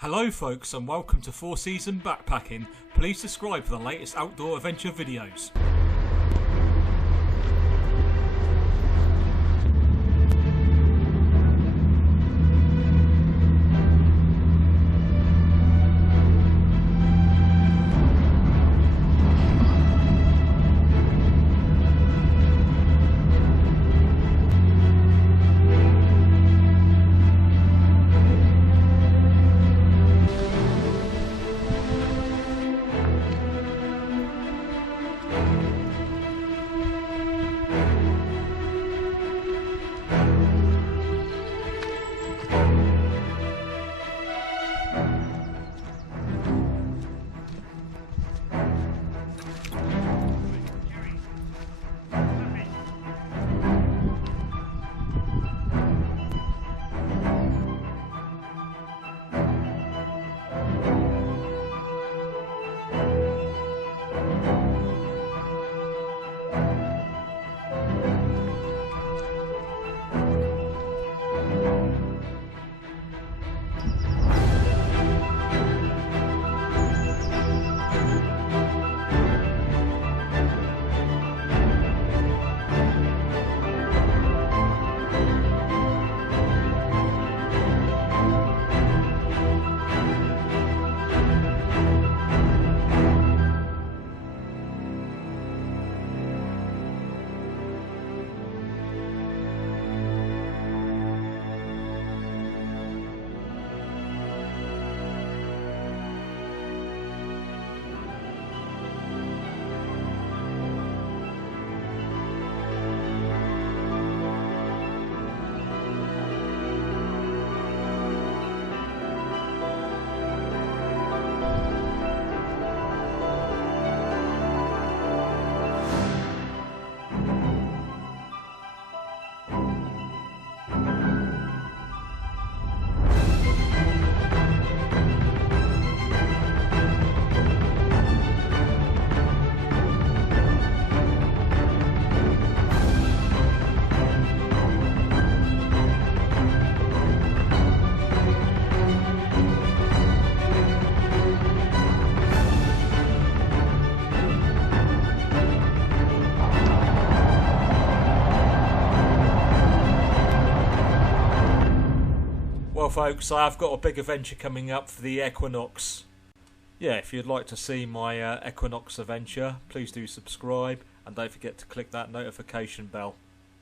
Hello folks and welcome to 4 Season Backpacking. Please subscribe for the latest outdoor adventure videos. Well folks, I've got a big adventure coming up for the Equinox. Yeah, if you'd like to see my Equinox adventure, please do subscribe and don't forget to click that notification bell.